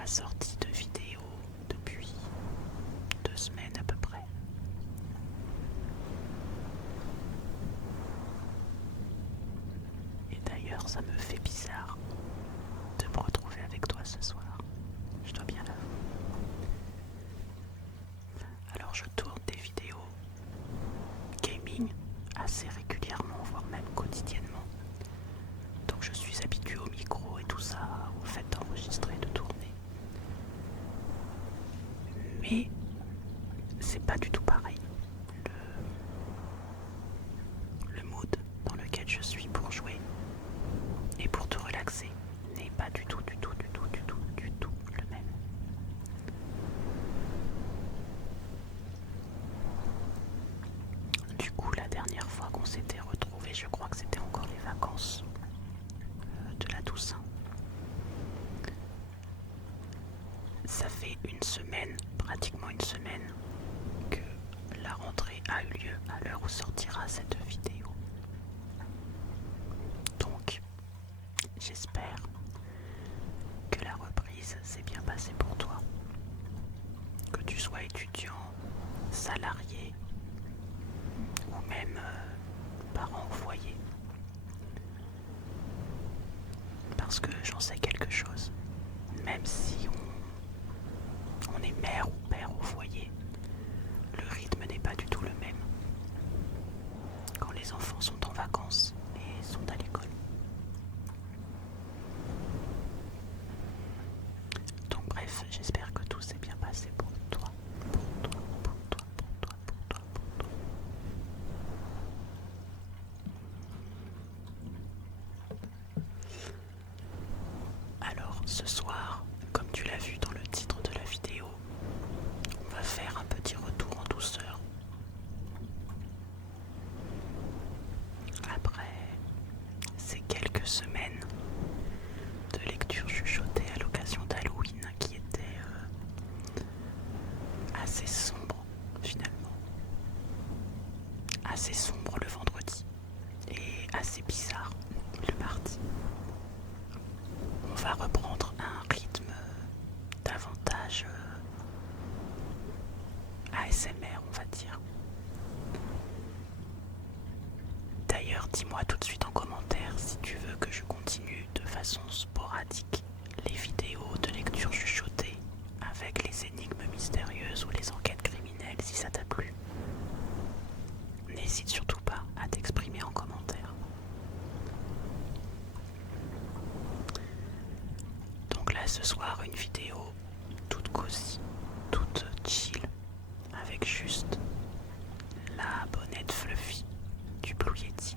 pas sorti de vidéo depuis 2 semaines à peu près. Et d'ailleurs, ça me fait bizarre de me retrouver avec toi ce soir. Je dois bien l'avouer. Alors je tourne des vidéos gaming assez régulièrement, voire même quotidiennement. Donc je suis habitué au micro et tout ça, au fait d'enregistrer, de tourner. Mais c'est pas du tout pareil. Le mood dans lequel je suis pour jouer et pour te relaxer n'est pas du tout le même. Du coup, la dernière fois qu'on s'était retrouvés, je crois que c'était encore les vacances de la Toussaint. Ça fait une semaine, pratiquement une semaine, que la rentrée a eu lieu à l'heure où sortira cette vidéo. Donc, j'espère que la reprise s'est bien passée pour toi. Que tu sois étudiant, salarié ou même parent au foyer. Parce que j'en sais quelque chose. Même si on est mère ou père au foyer, le rythme n'est pas du tout le même quand les enfants sont en vacances et sont à l'école. Donc bref, j'espère que tout s'est bien passé pour toi. Alors ce soir, comme tu l'as vu dans le titre de la vidéo, on va faire un petit retour en douceur. Après ces quelques semaines de lecture chuchotée à l'occasion d'Halloween qui était assez sombre finalement. Assez sombre le vendredi et assez bizarre le mardi. On va reprendre un rythme davantage ASMR, on va dire. D'ailleurs, dis-moi tout de suite en commentaire si tu veux que je continue de façon sporadique les vidéos de lecture chuchotée avec les énigmes mystérieuses ou les enquêtes criminelles si ça t'a plu. N'hésite surtout pas à t'exprimer en commentaire. Donc là ce soir une vidéo toute cosy, toute chill, avec juste la bonnette fluffy du Blue Yeti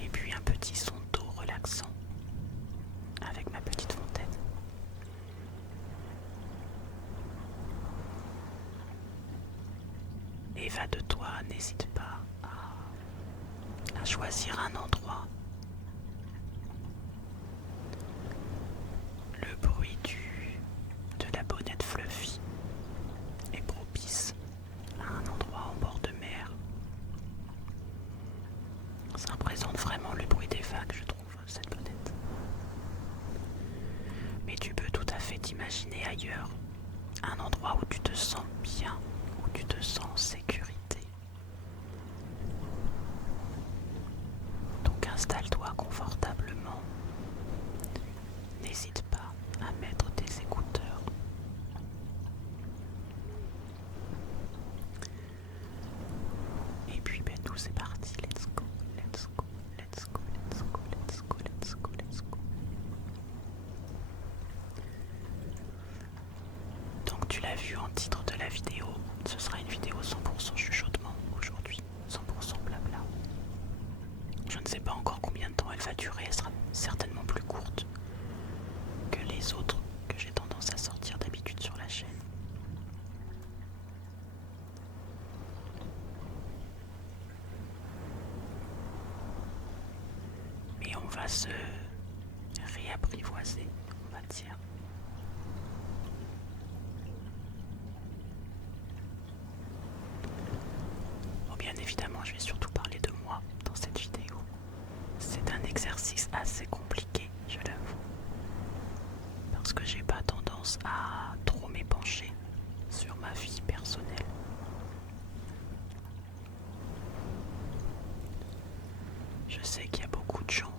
et puis un petit son d'eau relaxant avec ma petite fontaine. Et va de toi, n'hésite pas à choisir un endroit. Le bruit de la bonnette fluffy est propice à un endroit en bord de mer. Ça représente vraiment le bruit des vagues, je trouve, cette bonnette. Mais tu peux tout à fait t'imaginer ailleurs, un endroit où tu te sens bien, où tu te sens en sécurité. Donc installe-toi confortablement. N'hésite pas à mettre tes écouteurs. Et puis ben nous c'est parti, let's go, let's go, let's go, let's go, let's go, let's go, let's go. Donc tu l'as vu en titre de la vidéo, ce sera une vidéo 100% chuchotement aujourd'hui, 100% blabla. Je ne sais pas encore combien de temps elle va durer, elle sera certainement plus courte que les autres que j'ai tendance à sortir d'habitude sur la chaîne. Mais on va se réapprivoiser, on va dire. Bon, bien évidemment, je vais surtout parler de moi dans cette vidéo. C'est un exercice assez compliqué, je l'avoue. Je sais qu'il y a beaucoup de gens,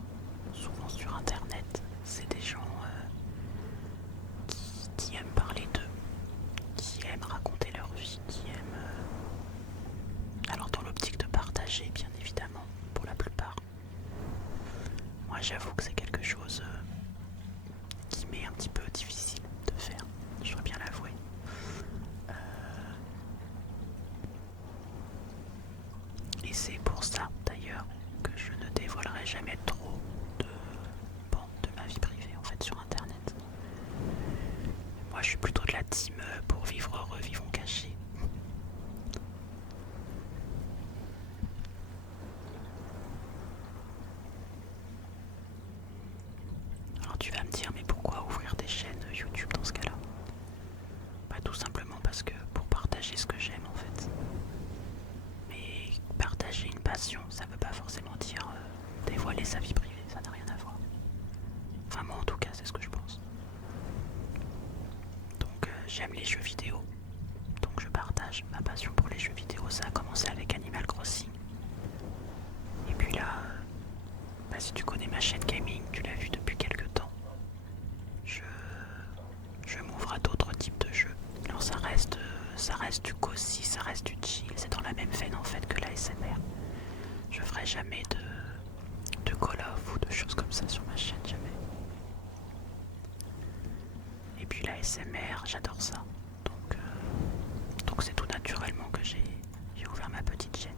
souvent sur internet, c'est des gens qui aiment parler d'eux, qui aiment raconter leur vie, qui aiment... alors dans l'optique de partager, bien évidemment, pour la plupart. Moi j'avoue que c'est quelque chose qui m'est un petit peu difficile de faire, je dois bien l'avouer. Et c'est pour ça d'ailleurs que je ne dévoilerai jamais trop de ma vie privée en fait sur internet. Moi je suis plutôt de la team pour vivre heureux, vivons cachés. Alors tu vas me dire mais pourquoi ouvrir des chaînes YouTube dans ce cas-là? Bah tout simplement parce que pour partager ce que j'aime en fait. Mais partager une passion, ça veut pas forcément dire dévoiler sa vie privée, ça n'a rien à voir. Enfin moi en tout cas c'est ce que je pense. Donc j'aime les jeux vidéo, donc je partage ma passion pour les jeux vidéo. Ça a commencé avec Animal Crossing. Et puis là, bah, si tu connais ma chaîne gaming, tu l'as vu depuis quelques temps, je m'ouvre à d'autres types de jeux. Alors ça reste du cosy, ça reste du chill, c'est dans la même veine en fait que la SMR. Je ferai jamais de Call of ou de choses comme ça sur ma chaîne, jamais. Et puis la SMR, j'adore ça. Donc c'est tout naturellement que j'ai ouvert ma petite chaîne.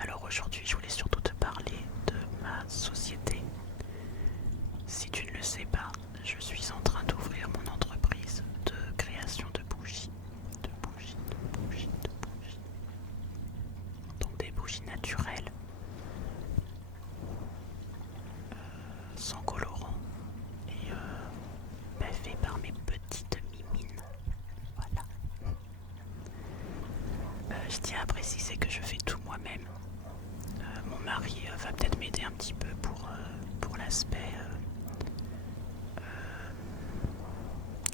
Alors aujourd'hui, je voulais surtout te parler de ma société. Si tu ne le sais pas, je suis en train d'ouvrir mon entreprise de création de bougies. De bougies, de bougies, de bougies. Donc des bougies naturelles, sans colorant et fait par mes petites mimines. Voilà. Je tiens à préciser que je fais tout moi-même. Mon mari va peut-être m'aider un petit peu pour l'aspect,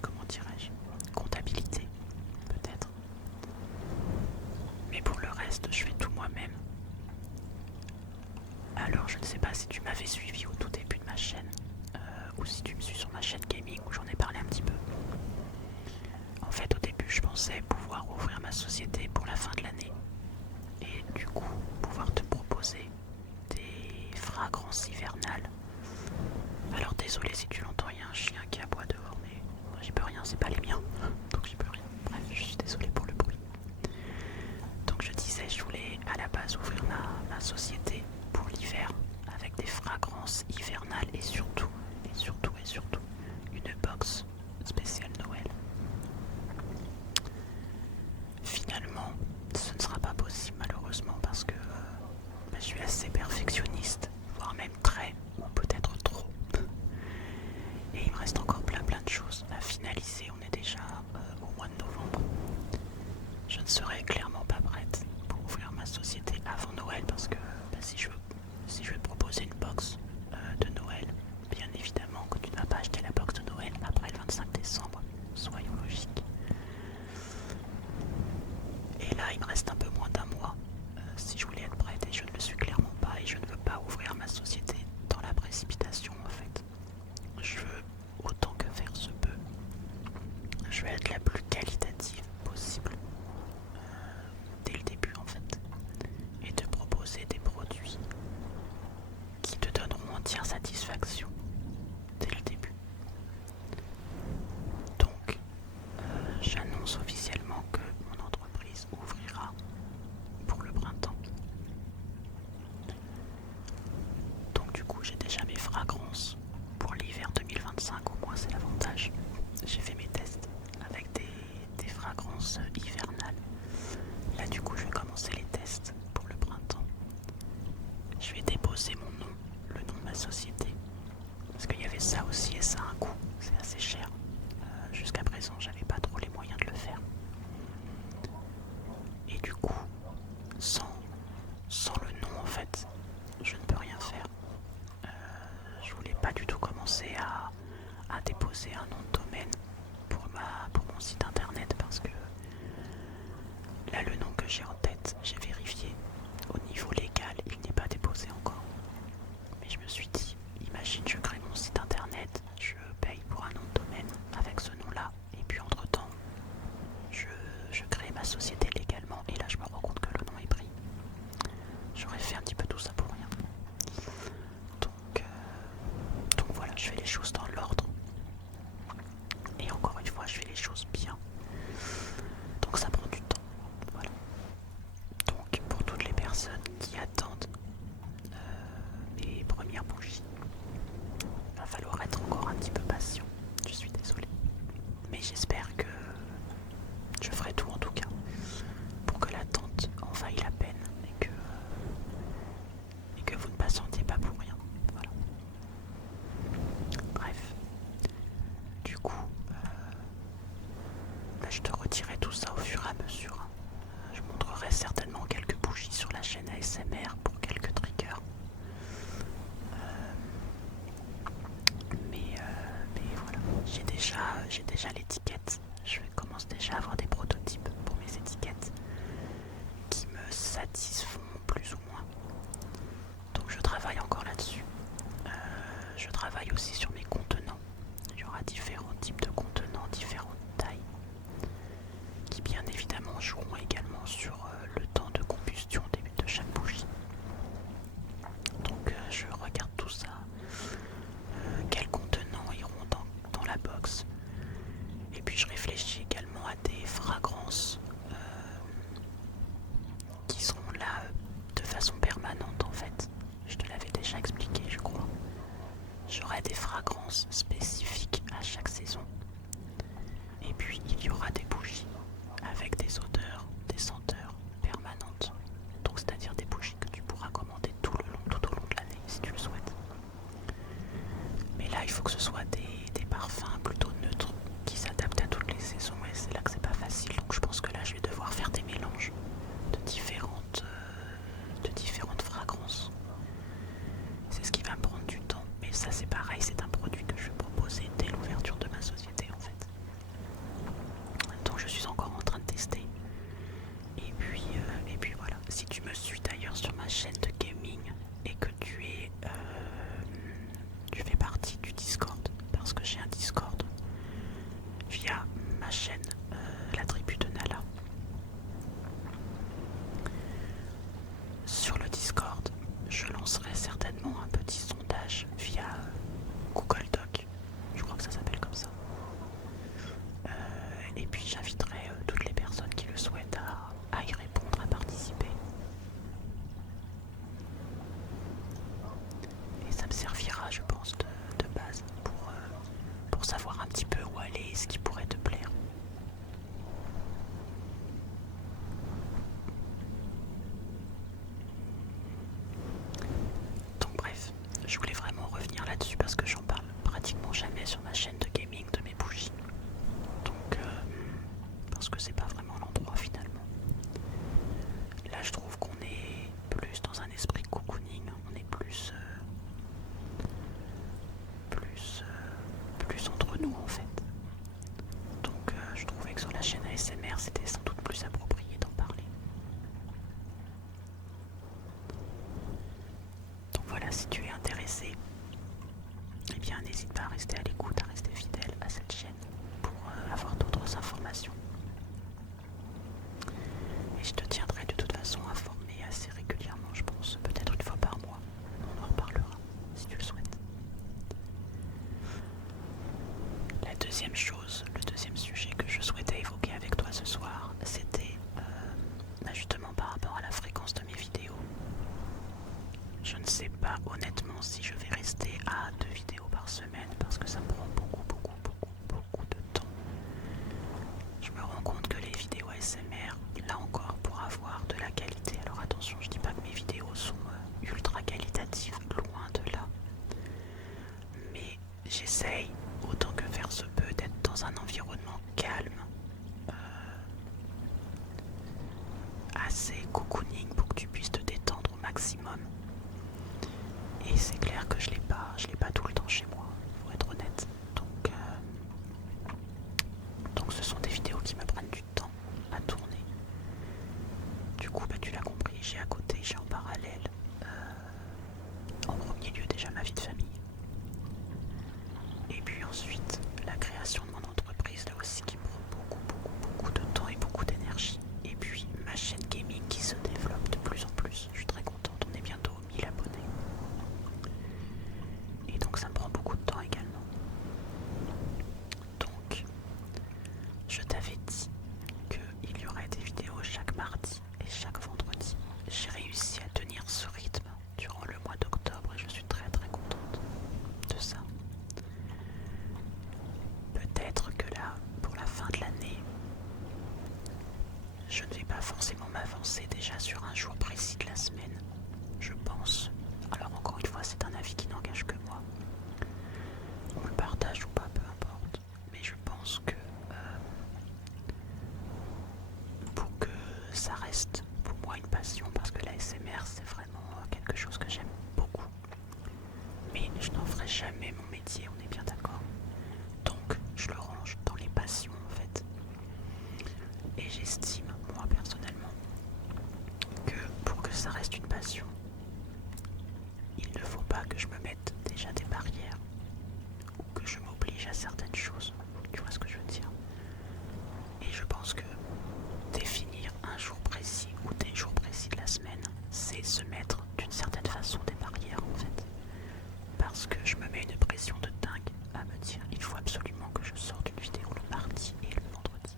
comment dirais-je, comptabilité, peut-être. Mais pour le reste, je fais tout moi-même. Alors je ne sais pas si tu m'avais suivi au tout début de ma chaîne, ou si tu me suis sur ma chaîne gaming où j'en ai parlé un petit peu. En fait, au début, je pensais pouvoir ouvrir ma société pour la fin de l'année. Et du coup, pouvoir te proposer des fragrances hivernales. Alors désolé si tu l'entends, il y a un chien qui aboie dehors, mais moi j'y peux rien, c'est pas les miens, donc j'y peux rien. Bref, je suis désolé pour le bruit. Donc je disais, je voulais à la base ouvrir ma société pour l'hiver avec des fragrances hivernales et surtout, une box spéciale Noël. Finalement, ce ne sera pas possible malheureusement parce que je suis assez perfectionniste, voire même très, ou peut-être trop. Et il me reste encore plein de choses à finaliser. On est déjà au mois de novembre. Je ne serai clairement pas prête pour ouvrir ma société avant Noël parce que si je veux te proposer une box de Noël, bien évidemment que tu ne vas pas acheter la box de Noël après le 25 décembre. Soyons logiques. Et là, il me reste un peu moins d'un mois si je voulais être prête et je ne le suis clairement pas et je ne veux pas ouvrir ma société dans la précipitation en fait. Je veux, autant que faire se peut, je vais être la plus qualitative possible dès le début en fait et te proposer des produits qui te donneront entière satisfaction dès le début. Donc, j'annonce officiellement que mon entreprise ouvrira pour le printemps. Donc du coup, j'ai déjà mes fragrances pour l'hiver 2025, au moins c'est l'avantage. J'ai fait mes tests avec des fragrances hivernales. Là du coup, je vais commencer les tests pour le printemps. Je vais déposer mon nom, le nom de ma société. Parce qu'il y avait ça aussi et ça a un coût, c'est assez cher. Jusqu'à présent, j'avais pas trop les moyens de le faire. Et du coup, sans le nom en fait, je ne peux rien faire. Je voulais pas du tout commencer à déposer un nom de domaine pour mon site internet parce que là le nom que j'ai en tête, j'ai vérifié. Au niveau légal, il n'est pas déposé encore. Mais je me suis dit, imagine je crée mon site internet, je paye pour un nom de domaine avec ce nom-là, et puis entre-temps, je crée ma société légalement, et là je me rends compte que le nom est pris. J'aurais fait un petit peu tout ça pour rien. Donc voilà, je fais les choses dans l'ordre. Et encore une fois, je fais les choses bien. Donc ça prend du temps. Voilà. Donc pour toutes les personnes qui attendent mes premières bougies, il va falloir être encore un petit peu patient. Je suis désolée. Mais j'espère que je ferai tout en tout cas pour que l'attente en vaille la peine et que vous ne patientiez pas pour rien. Voilà. Bref. Du coup, je te redirai tout ça au fur et à mesure. Je montrerai certainement quelques bougies sur la chaîne ASMR pour quelques triggers. Mais voilà, j'ai déjà l'étiquette. Je commence déjà à avoir des prototypes pour mes étiquettes qui me satisfont plus ou moins. Donc je travaille encore là-dessus. Je travaille aussi sur mes contenants. Il y aura différents types de contenants, différentes tailles, qui bien évidemment joueront également sur le temps de combustion de chaque bougie. Donc je regarde tout ça. Quels contenants iront dans la box. Et puis je réfléchis également à des fragrances qui seront là de façon permanente en fait. Je te l'avais déjà expliqué je crois. J'aurai des fragrances spécifiques à chaque saison. Et puis il y aura des bougies avec des odeurs, des senteurs permanentes. Donc c'est-à-dire des bougies que tu pourras commander tout au long de l'année si tu le souhaites. Mais là il faut que ce soit des parfums plutôt neutres qui s'adaptent à toutes les saisons et c'est là que c'est pas facile. Donc je pense que là je vais devoir faire des mélanges de différentes fragrances. C'est ce qui va me prendre du temps. Mais ça c'est pareil, c'est un produit que je vais proposer dès l'ouverture de ma société en fait. Donc je suis encore en train de tester. Et puis voilà. Si tu me suis d'ailleurs sur ma chaîne de gaming et que tu fais partie du Discord, parce que j'ai un Discord via ma chaîne, la tribu de Nala. Sur le Discord, je lancerai certainement un petit sondage via Google Doc. Je crois que ça s'appelle comme ça. Et puis j'inviterai toutes les personnes qui le souhaitent à y répondre, à participer. Et ça me servira, je pense, de base pour savoir un petit peu où aller et ce qui pourrait te plaire. Donc bref, je voulais vraiment revenir là-dessus parce que j'en parle pratiquement jamais sur ma chaîne de gaming de mes bougies. Donc parce que c'est pas vraiment l'endroit finalement. Là je trouve qu'on est plus dans un esprit cocooning, on est plus entre nous en fait. Donc je trouvais que sur la chaîne ASMR c'était sans doute plus approprié d'en parler. Donc voilà, si tu es intéressé, eh bien n'hésite pas à rester à l'écoute, à rester fidèle à cette chaîne pour avoir d'autres informations. Et je te tiendrai de toute façon informé assez régulièrement, je pense, peut-être une fois par mois. On en reparlera si tu le souhaites. La deuxième chose, le deuxième sujet que je souhaitais évoquer avec toi ce soir, c'était justement par rapport à la fréquence de mes vidéos. Je ne sais pas honnêtement si je vais rester à 2 vidéos par semaine parce que ça me prend beaucoup de temps. Je me rends compte que les vidéos ASMR, là encore, pour avoir de la qualité, alors attention, je dis pas que mes vidéos sont ultra qualitatives, loin de là. Mais j'essaye, autant que faire se peut, d'être dans un environnement calme, assez cocooning pour que tu puisses te détendre au maximum. Et c'est clair que je l'ai pas tout le temps chez moi, faut être honnête. Donc ce sont des vidéos qui me prennent du temps à tourner. je t'avais dit qu'il y aurait des vidéos chaque mardi et chaque vendredi. J'ai réussi à tenir ce rythme durant le mois d'octobre et je suis très très contente de ça. Peut-être que là, pour la fin de l'année, je ne vais pas forcément m'avancer déjà sur un jour précis de la semaine. Je pense, alors encore une fois c'est un avis qui n'engage que moi, on le partage ou pas, peu importe, mais je pense que pour que ça reste pour moi une passion, parce que la SMR c'est vraiment quelque chose que j'aime beaucoup, mais je n'en ferai jamais mon métier, on est bien d'accord. Donc je le range dans les passions en fait. Et j'estime, moi personnellement, que pour que ça reste une passion, il ne faut pas que je me mette déjà des barrières ou que je m'oblige à certaines choses. Tu vois ce que je veux dire? Et je pense que définir un jour précis ou des jours précis de la semaine, c'est se mettre d'une certaine façon des barrières en fait. Parce que je me mets une pression de dingue à me dire il faut absolument que je sorte une vidéo le mardi et le vendredi.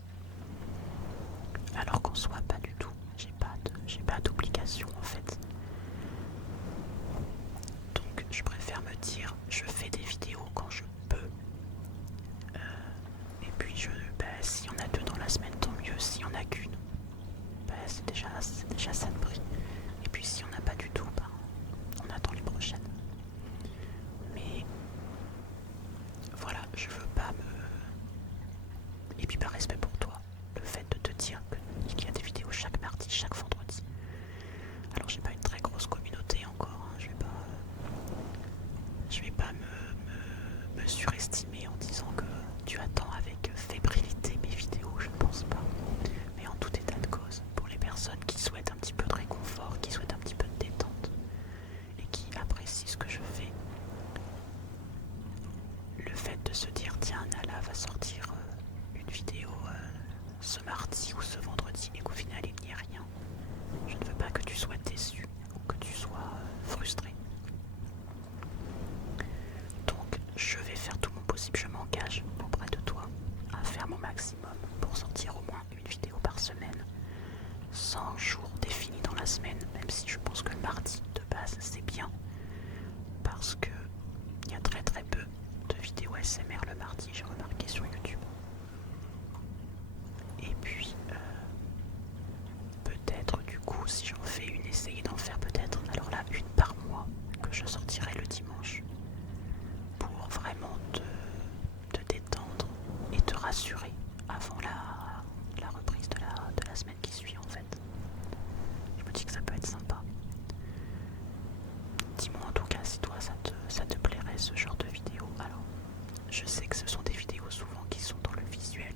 Alors qu'en soi pas du tout, j'ai pas d'obligation en fait. Donc je préfère me dire je fais des vidéos quand je peux. Et puis s'il y en a 2 dans la semaine tant mieux, s'il y en a qu'une, c'est déjà ça de prix. Et puis s'il n'y en a pas du tout, on attend les prochaines. Mais voilà, je veux pas me... Et puis par respect pour toi, le fait de te dire qu'il y a des vidéos chaque mardi, chaque vendredi. Alors j'ai pas une très grosse communauté encore, hein. Je vais pas me surestimer en disant que tu attends avec fébrilité mes vidéos, je ne pense pas. Mais en tout état de cause, pour les personnes qui souhaitent un petit peu de réconfort, qui souhaitent un petit peu de détente et qui apprécient ce que je fais, le fait de se dire tiens Nala va sortir une vidéo ce mardi ou ce vendredi et qu'au final il n'y ait rien, je ne veux pas que tu sois déçu ou que tu sois frustré. Donc je vais faire tout mon possible, je m'engage auprès de toi à faire mon maximum pour sortir au moins une vidéo par semaine, sans jour défini dans la semaine, même si je pense que le mardi de base c'est bien, parce que il y a très très peu de vidéos ASMR le mardi, j'ai remarqué sur YouTube. Et puis peut-être du coup si j'en fais une, essayer d'en faire peut-être alors là une par mois que je sortirai le dimanche pour vraiment te détendre et te rassurer avant la reprise de la semaine qui suit en fait. Je me dis que ça peut être sympa. Dis-moi en tout cas si toi ça te plairait ce genre de vidéo. Alors je sais que ce sont des vidéos souvent qui sont dans le visuel.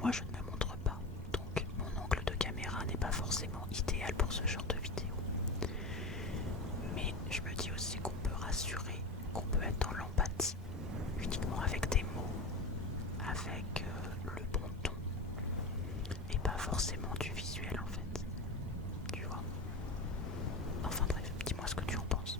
Moi je ne me montre pas, donc mon angle de caméra n'est pas forcément idéal pour ce genre de vidéo. Mais je me dis aussi qu'on peut rassurer, qu'on peut être dans l'empathie, uniquement avec des mots, avec le bon ton, et pas forcément du visuel en fait. Tu vois? Enfin bref, dis-moi ce que tu en penses.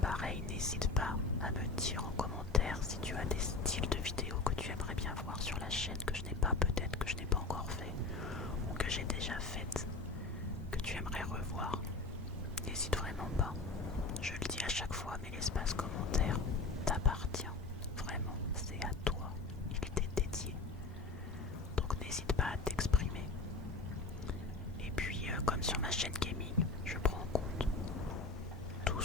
Pareil, n'hésite pas à me dire en commentaire si tu as des styles de vidéos que tu aimerais bien voir sur la chaîne, que je n'ai pas, peut-être que je n'ai pas encore fait, ou que j'ai déjà faites, que tu aimerais revoir. N'hésite vraiment pas. Je le dis à chaque fois, mais l'espace commentaire t'appartient. Vraiment, c'est à toi. Il t'est dédié. Donc n'hésite pas à t'exprimer. Et puis, comme sur ma chaîne gaming, je prends en compte tout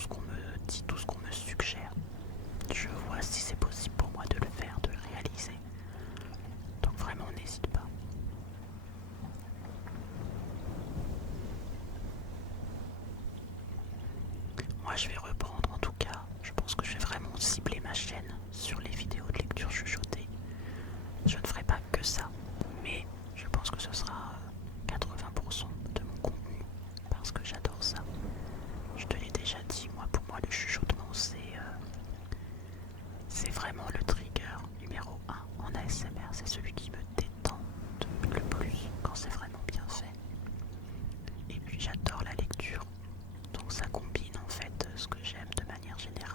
ce qu'on me dit, tout ce qu'on me suggère. Je vois si c'est possible pour moi de le faire, de le réaliser. Donc vraiment, n'hésite pas. Moi, je vais reprendre en tout cas. Je pense que je vais vraiment cibler ma chaîne sur les vidéos de lecture chuchotée. Je ne ferai pas que ça, mais je pense que ce sera 80% de mon contenu parce que j'adore ça. Je te l'ai déjà dit, moi pour moi le chuchotement c'est vraiment le trigger numéro 1 en ASMR, c'est celui qui me détend le plus quand c'est vraiment bien fait. Et puis j'adore la lecture, donc ça combine en fait ce que j'aime de manière générale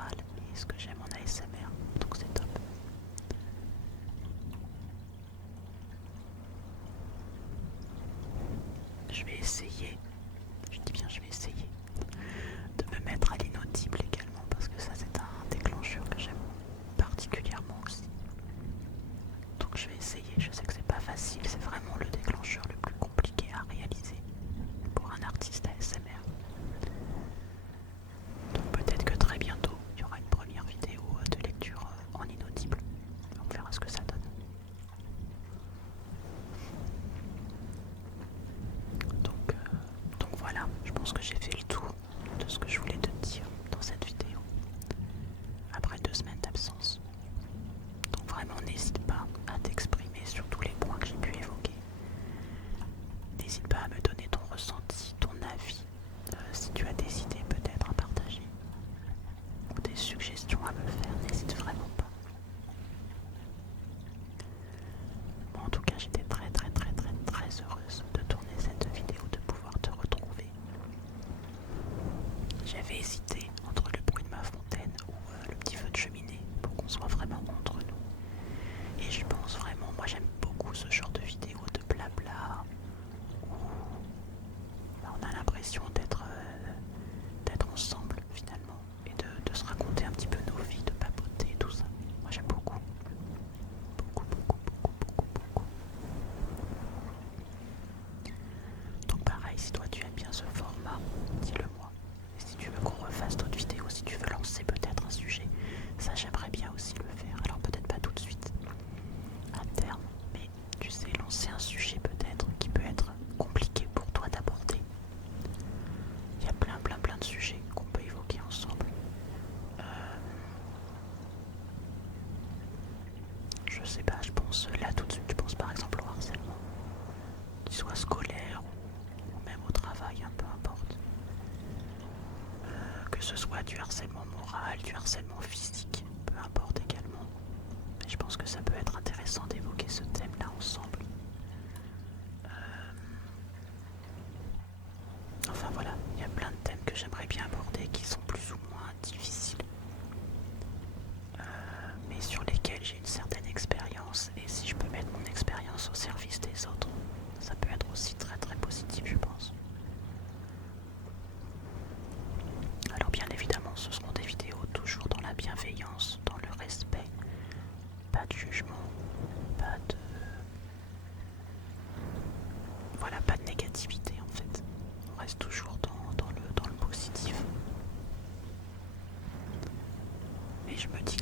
soit du harcèlement moral, du harcèlement physique, peu importe également. Et je pense que ça peut être intéressant d'évoquer ce thème-là ensemble. Enfin voilà, il y a plein de thèmes que j'aimerais bien aborder qui sont plus ou moins difficiles, mais sur lesquels j'ai une certaine expérience, et si je peux mettre mon expérience au service des autres, ça peut être aussi très très positif, je pense. Alors bien évidemment, ce seront des vidéos toujours dans la bienveillance, dans le respect, pas de jugement, pas de... Voilà, pas de négativité en fait. On reste toujours dans le positif. Et je me dis